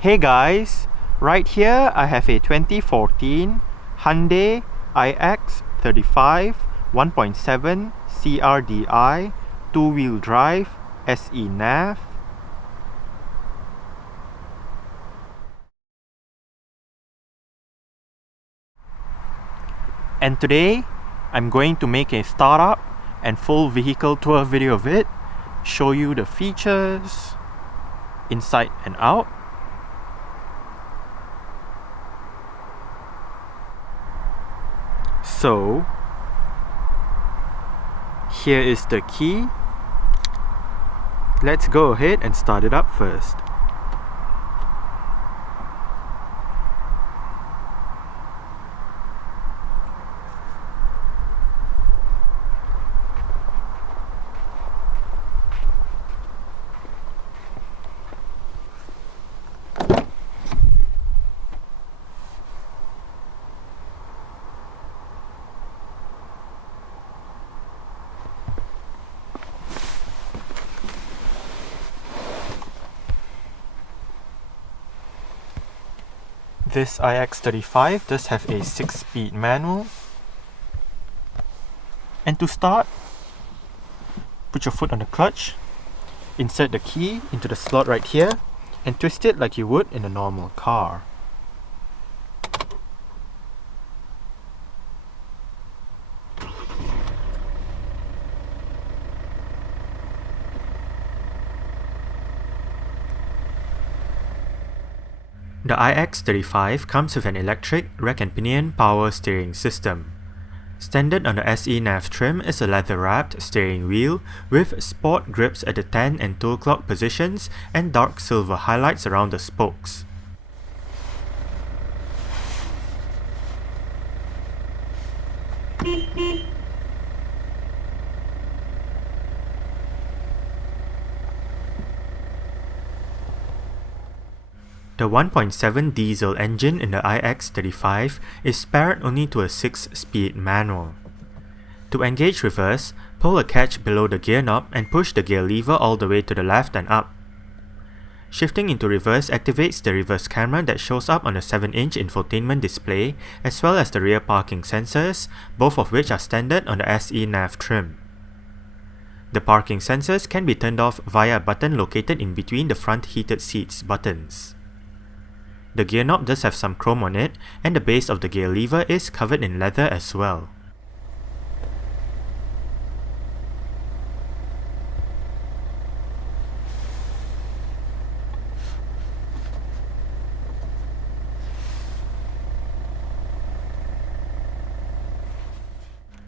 Hey guys, right here I have a 2014 Hyundai ix35 1.7 CRDi two-wheel drive SE Nav. And today I'm going to make a startup and full vehicle tour video of it, show you the features inside and out. So here is the key. Let's go ahead and start it up first. This ix35 does have a 6-speed manual. And to start, put your foot on the clutch, insert the key into the slot right here, and twist it like you would in a normal car. The ix35 comes with an electric rack and pinion power steering system. Standard on the SE Nav trim is a leather-wrapped steering wheel with sport grips at the 10 and 2 o'clock positions and dark silver highlights around the spokes. The 1.7 diesel engine in the ix35 is spared only to a 6-speed manual. To engage reverse, pull a catch below the gear knob and push the gear lever all the way to the left and up. Shifting into reverse activates the reverse camera that shows up on the 7-inch infotainment display, as well as the rear parking sensors, both of which are standard on the SE Nav trim. The parking sensors can be turned off via a button located in between the front heated seats buttons. The gear knob does have some chrome on it, and the base of the gear lever is covered in leather as well.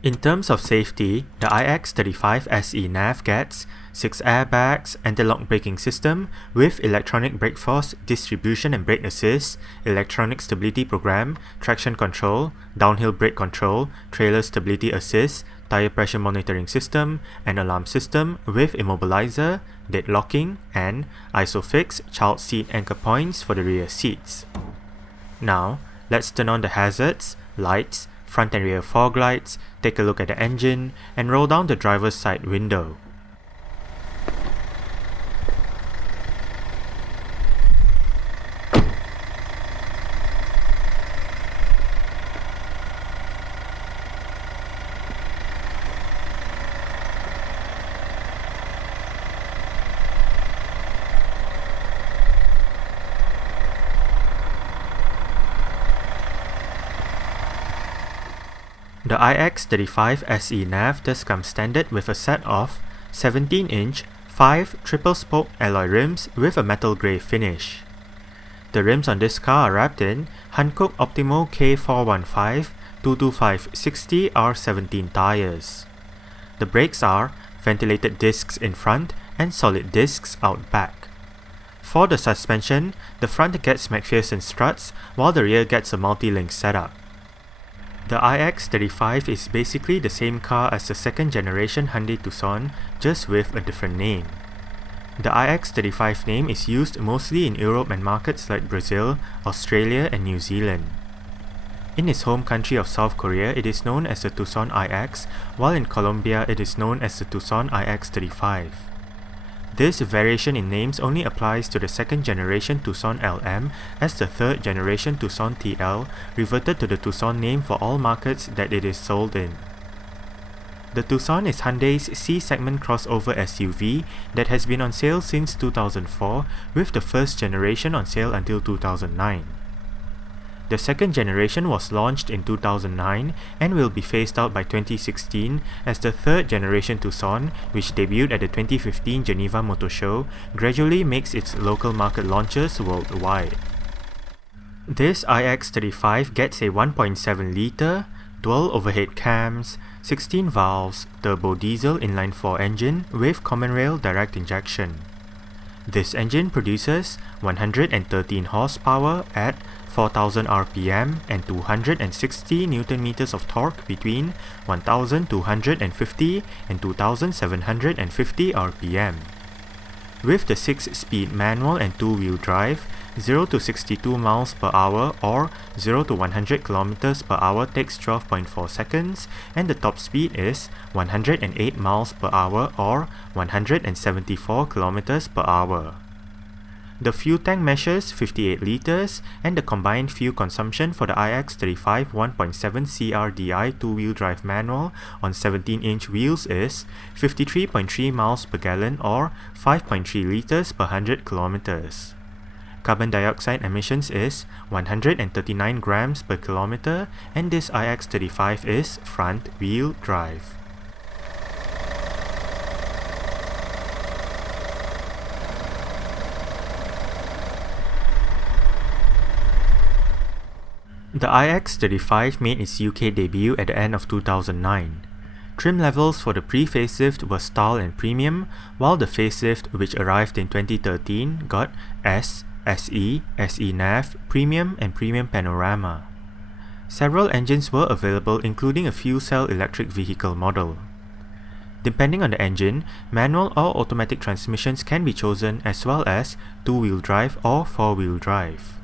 In terms of safety, the ix35 SE Nav gets 6 airbags, anti-lock braking system with electronic brake force distribution and brake assist, electronic stability program, traction control, downhill brake control, trailer stability assist, tire pressure monitoring system, an alarm system with immobilizer, dead locking, and ISOFIX child seat anchor points for the rear seats. Now, let's turn on the hazards, lights, front and rear fog lights, take a look at the engine, and roll down the driver's side window. The ix35 SE Nav does come standard with a set of 17-inch 5 triple-spoke alloy rims with a metal grey finish. The rims on this car are wrapped in Hankook Optimo K415 225/60 R17 tires. The brakes are ventilated discs in front and solid discs out back. For the suspension, the front gets McPherson struts while the rear gets a multi-link setup. The ix35 is basically the same car as the second generation Hyundai Tucson, just with a different name. The ix35 name is used mostly in Europe and markets like Brazil, Australia and New Zealand. In its home country of South Korea, it is known as the Tucson iX, while in Colombia it is known as the Tucson ix35. This variation in names only applies to the second generation Tucson LM, as the third generation Tucson TL reverted to the Tucson name for all markets that it is sold in. The Tucson is Hyundai's C-segment crossover SUV that has been on sale since 2004, with the first generation on sale until 2009. The second generation was launched in 2009 and will be phased out by 2016 as the third generation Tucson, which debuted at the 2015 Geneva Motor Show, gradually makes its local market launches worldwide. This ix35 gets a 1.7 litre, dual overhead cams, 16 valves, turbo diesel inline-4 engine with common rail direct injection. This engine produces 113 horsepower at 4,000 RPM and 260 Nm of torque between 1,250 and 2,750 RPM. With the 6-speed manual and 2-wheel drive, 0 to 62 miles per hour or 0 to 100 kilometers per hour takes 12.4 seconds, and the top speed is 108 miles per hour or 174 kilometers per hour. The fuel tank measures 58 liters, and the combined fuel consumption for the ix35 1.7 CRDi 2-wheel drive manual on 17-inch wheels is 53.3 miles per gallon or 5.3 liters per 100 kilometers. Carbon dioxide emissions is 139 grams per kilometer, and this ix35 is front-wheel drive. The ix35 made its UK debut at the end of 2009. Trim levels for the pre-facelift were Style and Premium, while the facelift, which arrived in 2013, got S, SE, SE Nav, Premium and Premium Panorama. Several engines were available, including a fuel cell electric vehicle model. Depending on the engine, manual or automatic transmissions can be chosen, as well as 2-wheel drive or 4-wheel drive.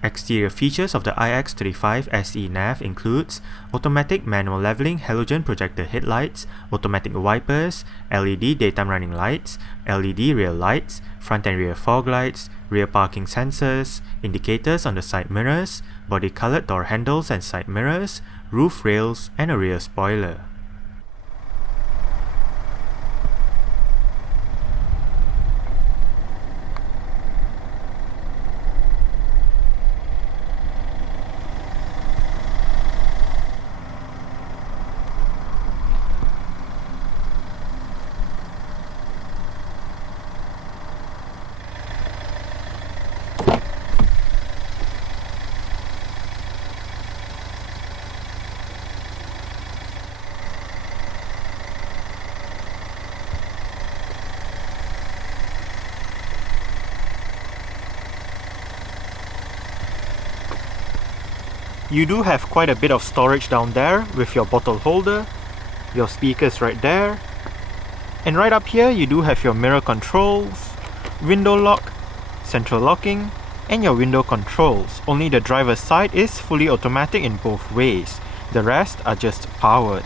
Exterior features of the ix35 SE Nav includes automatic manual leveling halogen projector headlights, automatic wipers, LED daytime running lights, LED rear lights, front and rear fog lights, rear parking sensors, indicators on the side mirrors, body-colored door handles and side mirrors, roof rails, and a rear spoiler. You do have quite a bit of storage down there with your bottle holder, your speakers right there, and right up here you do have your mirror controls, window lock, central locking, and your window controls. Only the driver's side is fully automatic in both ways. The rest are just powered.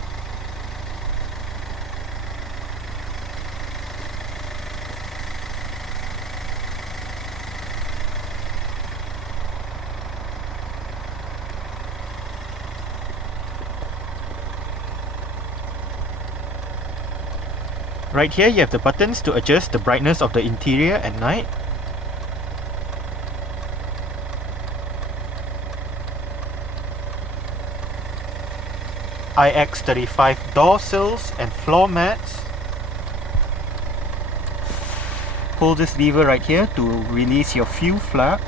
Right here you have the buttons to adjust the brightness of the interior at night. ix35 door sills and floor mats. Pull this lever right here to release your fuel flap.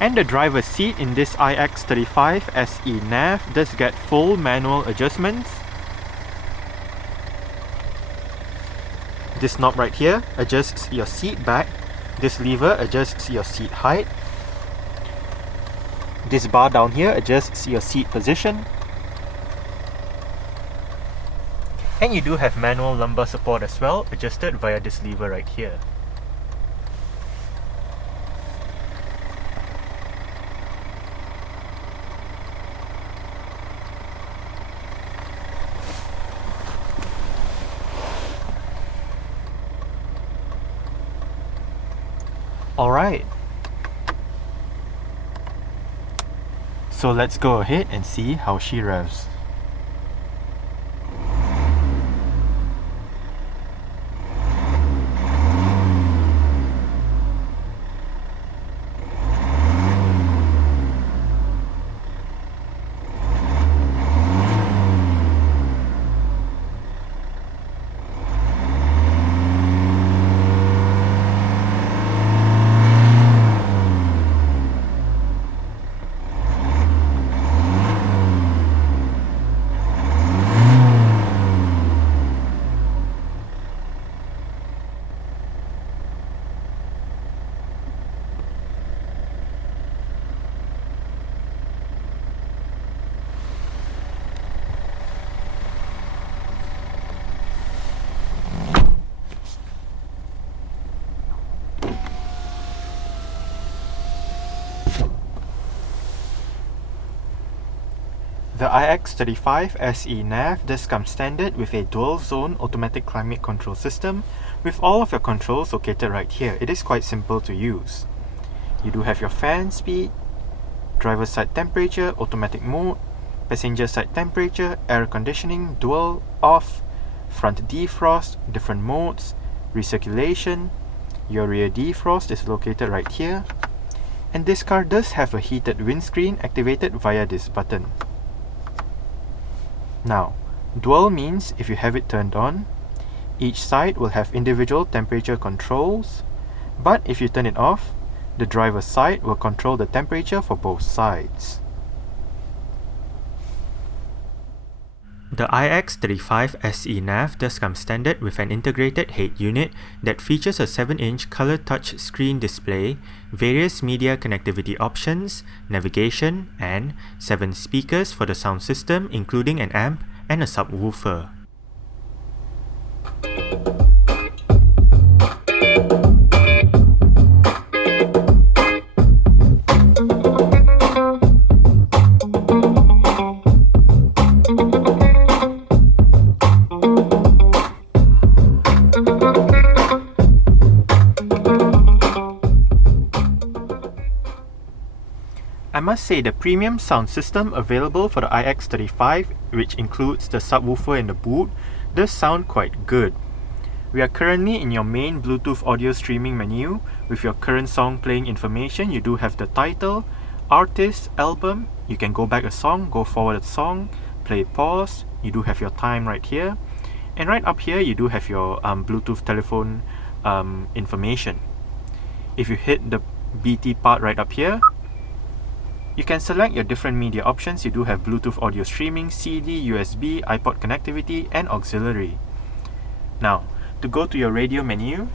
And the driver's seat in this ix35 SE Nav does get full manual adjustments. This knob right here adjusts your seat back. This lever adjusts your seat height. This bar down here adjusts your seat position. And you do have manual lumbar support as well, adjusted via this lever right here. Alright. So let's go ahead and see how she revs. The ix35 SE Nav does come standard with a dual zone automatic climate control system with all of your controls located right here. It is quite simple to use. You do have your fan speed, driver side temperature, automatic mode, passenger side temperature, air conditioning, dual, off, front defrost, different modes, recirculation. Your rear defrost is located right here. And this car does have a heated windscreen activated via this button. Now, dual means if you have it turned on, each side will have individual temperature controls, but if you turn it off, the driver's side will control the temperature for both sides. The ix35 SE Nav does come standard with an integrated head unit that features a 7-inch color touch screen display, various media connectivity options, navigation, and 7 speakers for the sound system including an amp and a subwoofer. I must say the premium sound system available for the ix35, which includes the subwoofer in the boot, does sound quite good. We are currently in your main Bluetooth audio streaming menu. With your current song playing information, you do have the title, artist, album. You can go back a song, go forward a song, play pause. You do have your time right here. And right up here, you do have your Bluetooth telephone information. If you hit the BT part right up here, you can select your different media options. You do have Bluetooth audio streaming, CD, USB, iPod connectivity, and auxiliary. Now, to go to your radio menu,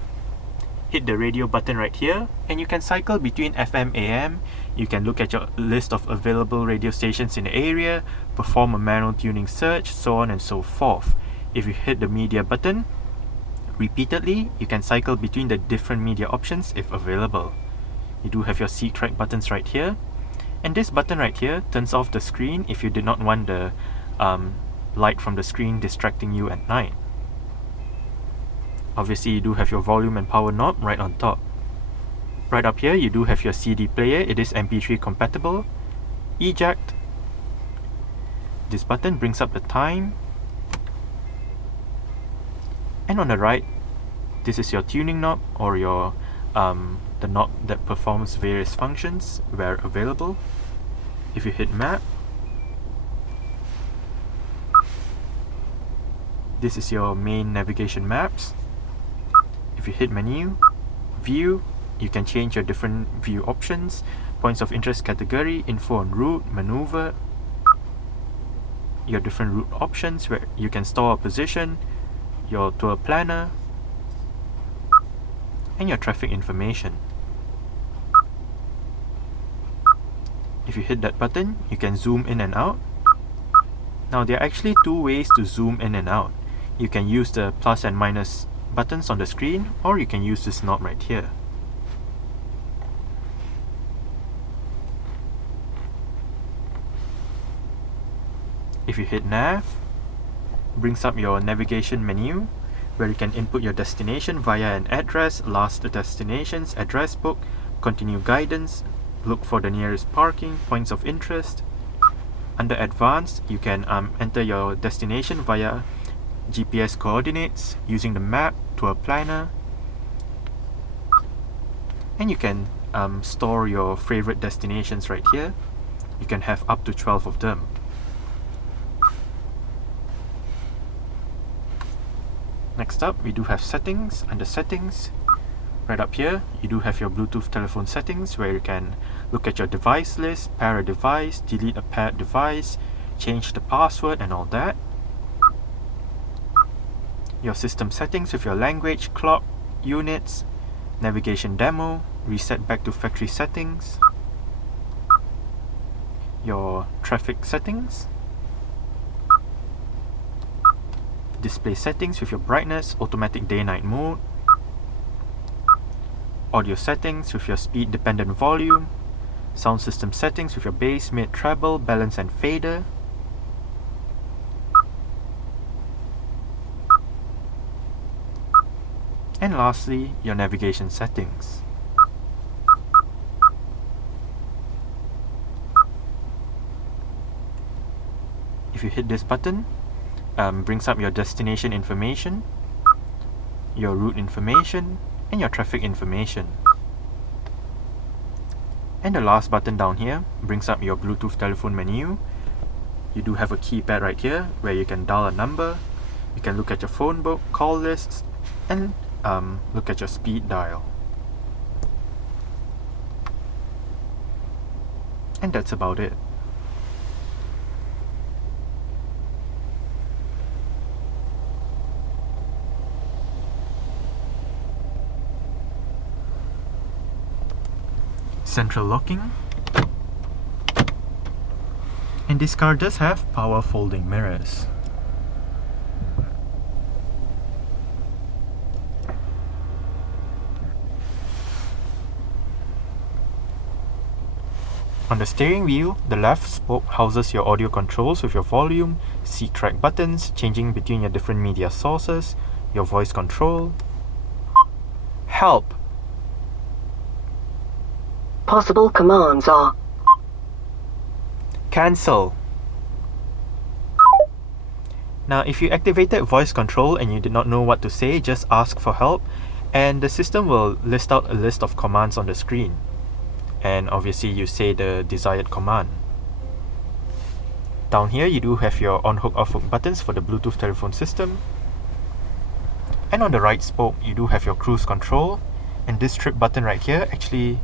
hit the radio button right here, and you can cycle between FM, AM. You can look at your list of available radio stations in the area, perform a manual tuning search, so on and so forth. If you hit the media button repeatedly, you can cycle between the different media options if available. You do have your seat track buttons right here. And this button right here turns off the screen if you did not want the light from the screen distracting you at night. Obviously, you do have your volume and power knob right on top. Right up here, you do have your CD player. It is MP3 compatible. Eject. This button brings up the time. And on the right, this is your tuning knob or your the knob that performs various functions where available. If you hit map, this is your main navigation maps. If you hit menu, view, you can change your different view options, points of interest category, info on route, maneuver, your different route options where you can store a position, your tour planner, and your traffic information. If you hit that button, you can zoom in and out. Now there are actually two ways to zoom in and out. You can use the plus and minus buttons on the screen, or you can use this knob right here. If you hit nav, brings up your navigation menu. where you can input your destination via an address, last destinations, address book, continue guidance, look for the nearest parking, points of interest. Under advanced, you can enter your destination via GPS coordinates using the map, tour planner, and you can store your favorite destinations right here. You can have up to 12 of them. Next up, we do have settings. Under settings, right up here, you do have your Bluetooth telephone settings where you can look at your device list, pair a device, delete a paired device, change the password and all that. Your system settings with your language, clock, units, navigation demo, reset back to factory settings, your traffic settings, display settings with your brightness, automatic day-night mode, audio settings with your speed dependent volume, sound system settings with your bass, mid, treble, balance and fader, and lastly, your navigation settings. If you hit this button, brings up your destination information, your route information, and your traffic information. And the last button down here brings up your Bluetooth telephone menu. You do have a keypad right here where you can dial a number, you can look at your phone book, call lists, and look at your speed dial. And that's about it. Central locking, and this car does have power folding mirrors. On the steering wheel, the left spoke houses your audio controls with your volume, C-track buttons, changing between your different media sources, your voice control, help. Possible commands are Cancel. Now, if you activated voice control and you did not know what to say, just ask for help, and the system will list out a list of commands on the screen. And obviously, you say the desired command. Down here, you do have your on-hook, off-hook buttons for the Bluetooth telephone system. And on the right spoke, you do have your cruise control, and this trip button right here actually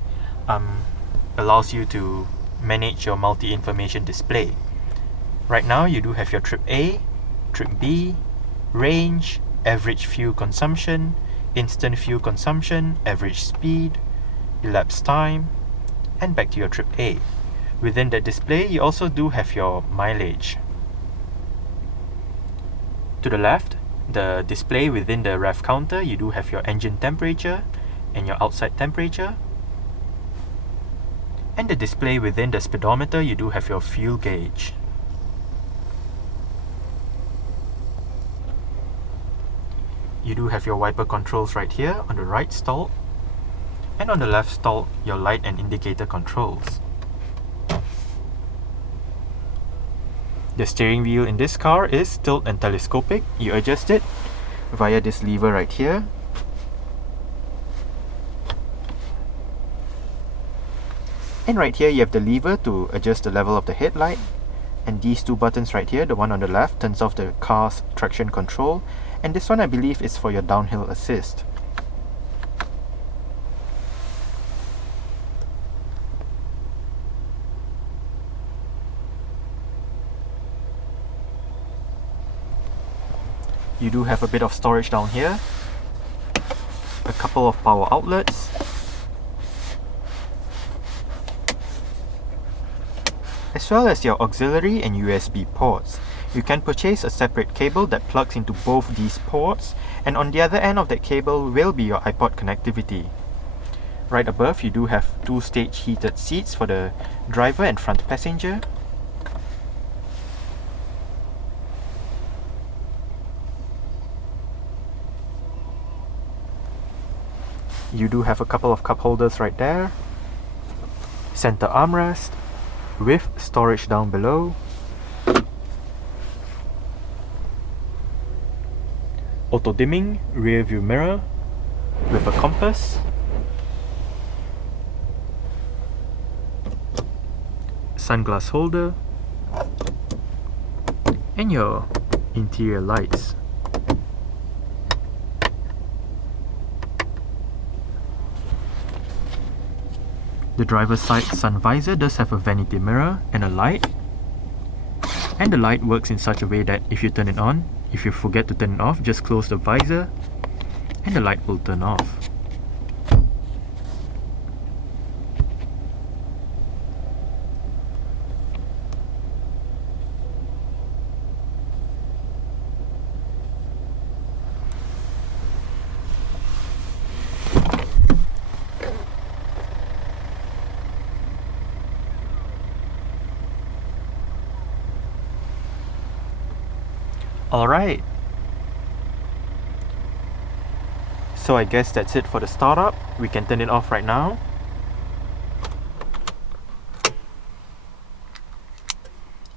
allows you to manage your multi-information display. Right now you do have your trip A, trip B, range, average fuel consumption, instant fuel consumption, average speed, elapsed time, and back to your trip A. Within that display you also do have your mileage. To the left, the display within the rev counter, you do have your engine temperature and your outside temperature. And the display within the speedometer, you do have your fuel gauge. You do have your wiper controls right here on the right stall, and on the left stall, your light and indicator controls. The steering wheel in this car is tilt and telescopic. You adjust it via this lever right here. And right here you have the lever to adjust the level of the headlight, and these two buttons right here, the one on the left turns off the car's traction control, and this one I believe is for your downhill assist. You do have a bit of storage down here, a couple of power outlets, as well as your auxiliary and USB ports. You can purchase a separate cable that plugs into both these ports, and on the other end of that cable will be your iPod connectivity. Right above you do have two-stage heated seats for the driver and front passenger. You do have a couple of cup holders right there. Center armrest with storage down below. Auto dimming rear view mirror with a compass. Sunglass holder. And your interior lights. The driver's side sun visor does have a vanity mirror and a light. And the light works in such a way that if you turn it on, if you forget to turn it off, just close the visor and the light will turn off. Alright, so I guess that's it for the startup. We can turn it off right now.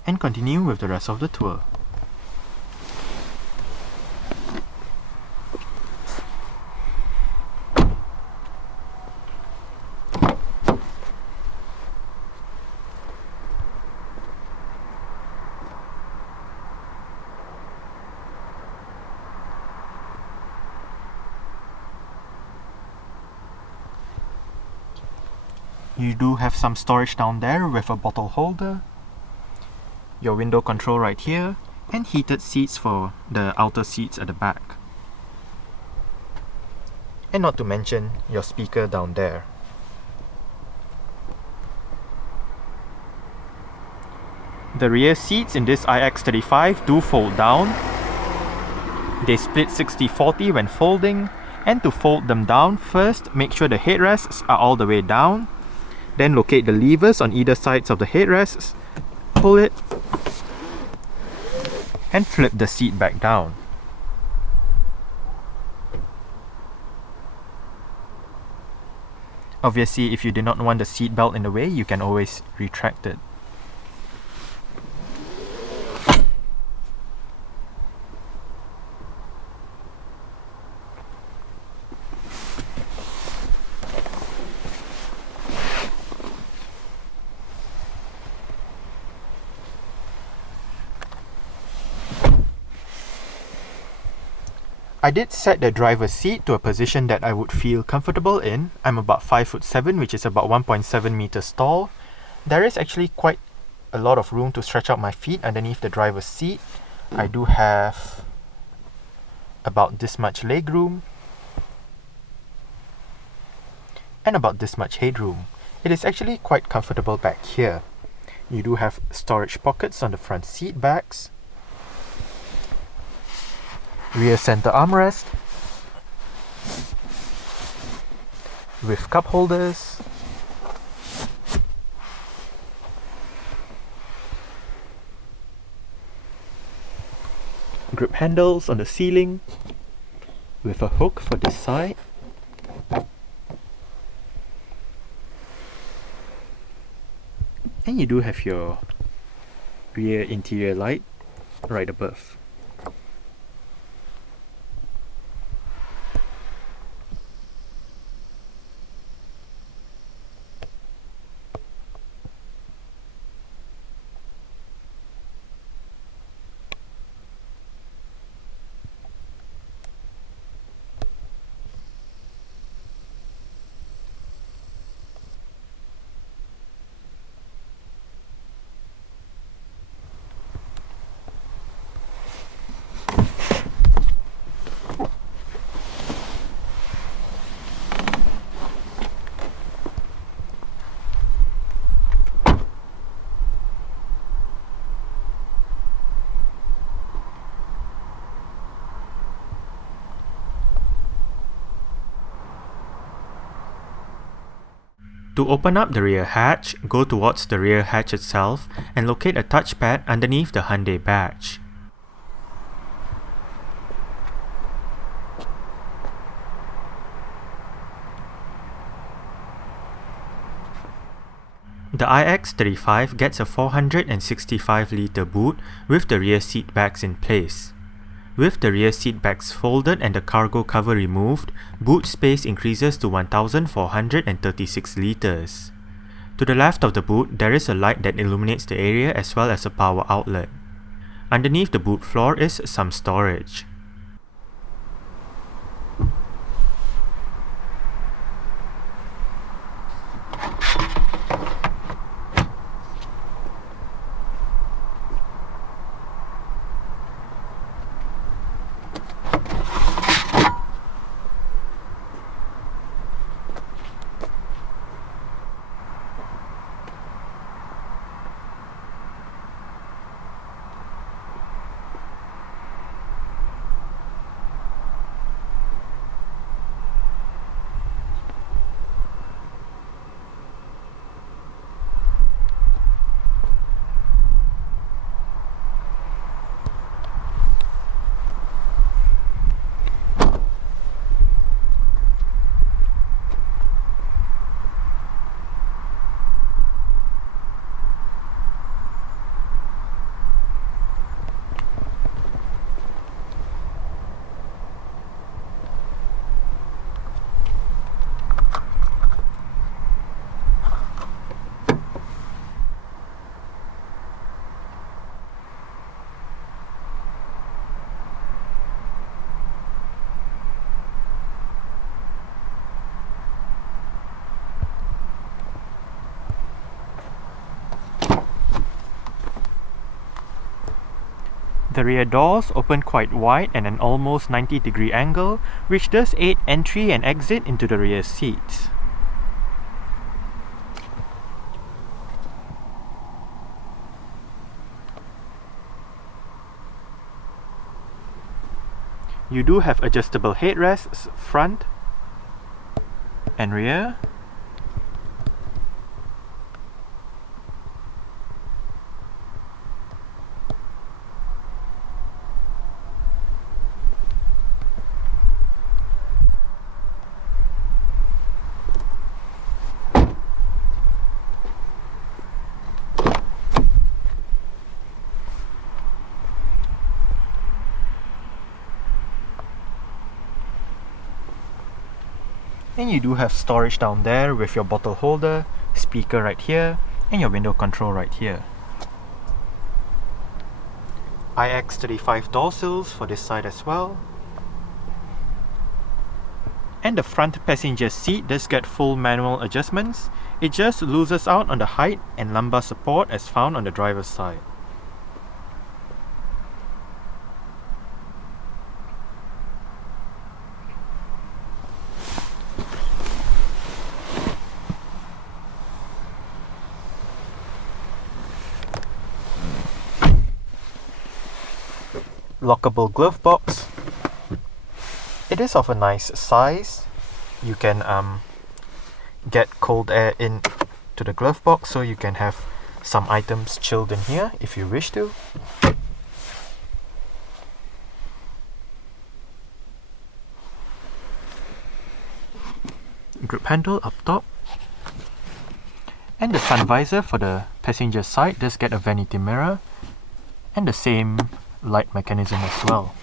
And continue with the rest of the tour. You do have some storage down there with a bottle holder, your window control right here, and heated seats for the outer seats at the back. And not to mention your speaker down there. The rear seats in this ix35 do fold down. They split 60-40 when folding, and to fold them down, first make sure the headrests are all the way down. Then locate the levers on either sides of the headrests, pull it, and flip the seat back down. Obviously, if you do not want the seat belt in the way, you can always retract it. I did set the driver's seat to a position that I would feel comfortable in. I'm about 5'7", which is about 1.7 meters tall. There is actually quite a lot of room to stretch out my feet underneath the driver's seat. I do have about this much legroom and about this much headroom. It is actually quite comfortable back here. You do have storage pockets on the front seat backs, rear center armrest with cup holders, grip handles on the ceiling with a hook for this side, and you do have your rear interior light right above. To open up the rear hatch, go towards the rear hatch itself and locate a touchpad underneath the Hyundai badge. The ix35 gets a 465 litre boot with the rear seat backs in place. With the rear seat backs folded and the cargo cover removed, boot space increases to 1436 litres. To the left of the boot, there is a light that illuminates the area as well as a power outlet. Underneath the boot floor is some storage. The rear doors open quite wide at an almost 90-degree angle, which does aid entry and exit into the rear seats. You do have adjustable headrests front and rear. And you do have storage down there with your bottle holder, speaker right here, and your window control right here. ix35 door sills for this side as well. And the front passenger seat does get full manual adjustments. It just loses out on the height and lumbar support as found on the driver's side. Lockable glove box. It is of a nice size. You can get cold air in to the glove box, so you can have some items chilled in here if you wish to. Grip handle up top. And the sun visor for the passenger side does get a vanity mirror and the same light mechanism as well.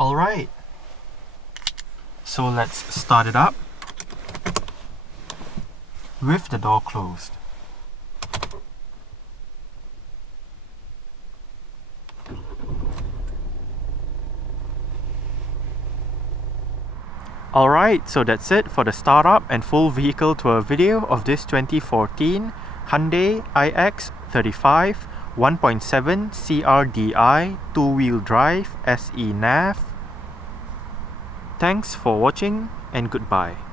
Alright, so let's start it up with the door closed. Alright, so that's it for the startup and full vehicle tour video of this 2014 Hyundai ix35 1.7 CRDi 2-wheel drive SE Nav. Thanks for watching and goodbye.